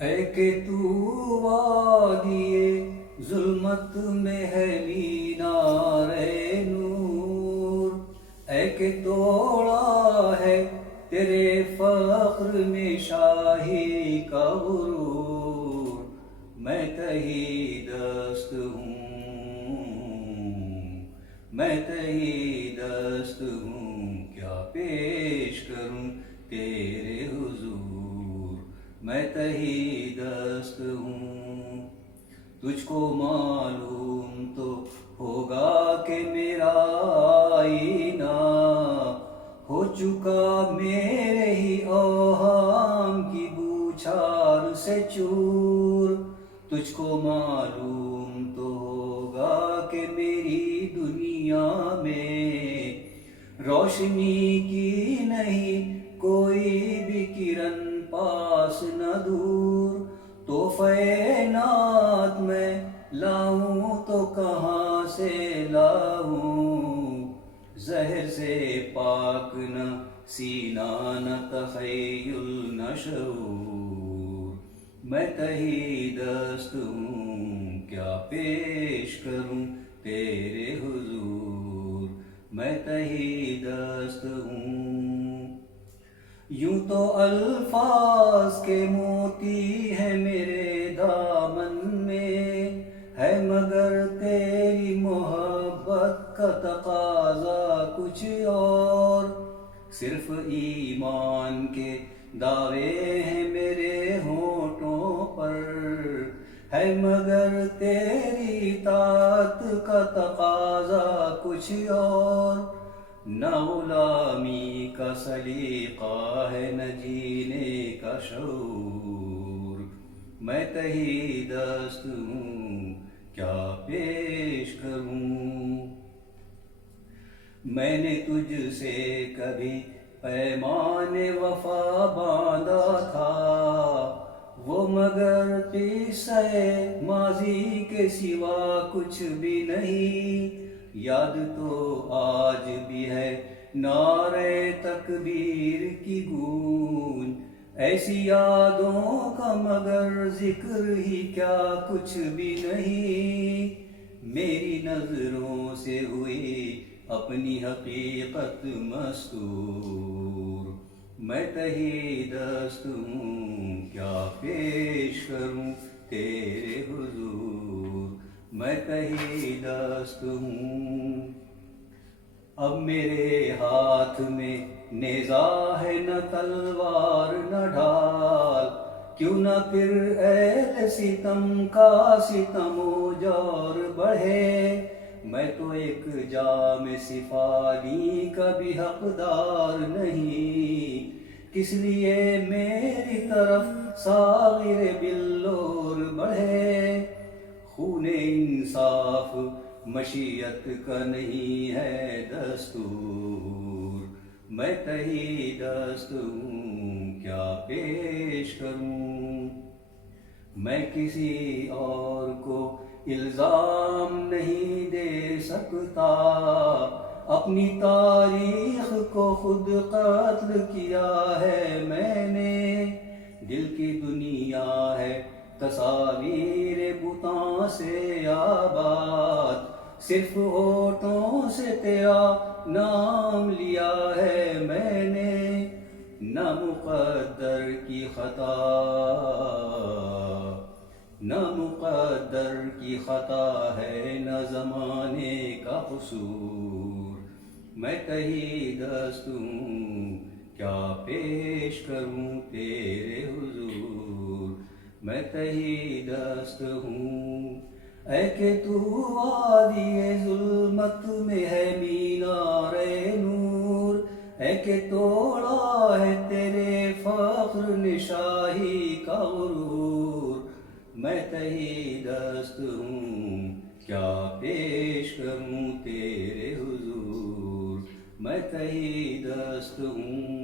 اے کہ تو وادیِ ظلمت میں ہے مینار نور، اے کہ توڑا ہے تیرے فخر میں شاہی کا غرور، میں تہی دست ہوں، میں تہی دست ہوں، کیا پیش کروں تیرے حضور، میں تہی دست ہوں۔ تجھ کو معلوم تو ہوگا کہ میرا آئینہ ہو چکا میرے ہی اوہام کی بوچھار سے چور۔ تجھ کو معلوم تو ہوگا کہ میری دنیا میں روشنی کی نہیں کوئی بھی کرن پاس نہ دور۔ تحفہ نعت میں لاؤں تو کہاں سے لاؤں، زہر سے پاک نہ سینہ نہ تخیل نہ شعور، میں تہی دست ہوں، کیا پیش کروں تیرے حضور، میں تہی دست ہوں۔ یوں تو الفاظ کے موتی ہیں میرے دامن میں، ہے مگر تیری محبت کا تقاضا کچھ اور۔ صرف ایمان کے دعوے ہیں میرے ہونٹوں پر، ہے مگر تیری اطاعت کا تقاضا کچھ اور۔ نہ غلامی کا سلیقہ ہے نہ جینے کا شعور، میں تہی دست ہوں، کیا پیش کروں۔ میں نے تجھ سے کبھی پیمان وفا باندھا تھا، وہ مگر قصہ ماضی کے سوا کچھ بھی نہیں۔ یاد تو آج بھی ہے نعرہ تکبیر کی گونج، ایسی یادوں کا مگر ذکر ہی کیا کچھ بھی نہیں۔ میری نظروں سے ہوئی اپنی حقیقت مستور، میں تہی دست ہوں، کیا پیش کروں تیرے حضور، میں تہی دست ہوں۔ اب میرے ہاتھ میں نیزہ ہے نہ تلوار نہ ڈھال، کیوں نہ پھر اہل ستم کا ستم و جور بڑھے۔ میں تو ایک جام سفالی کا بھی حقدار نہیں، کس لیے میری طرف ساغر بلور بڑھے۔ خون انصاف مشیت کا نہیں ہے دستور، میں تہی دست ہوں، کیا پیش کروں۔ میں کسی اور کو الزام نہیں دے سکتا، اپنی تاریخ کو خود قتل کیا ہے میں نے۔ دل کی دنیا ہے تصاویر بتوں سے آباد، صرف ہونٹوں سے تیرا نام لیا ہے میں نے۔ نہ مقدر کی خطا، نہ مقدر کی خطا ہے نہ زمانے کا قصور، میں تہی دست ہوں، کیا پیش کروں تیرے حضور، میں تہی دست ہوں۔ اے کہ تو وادی ظلمت میں ہے مینار نور، اے کہ توڑا ہے تیرے فخر نے شاہی کا غرور، میں تہی دست ہوں، کیا پیش کروں تیرے حضور، میں تہی دست ہوں۔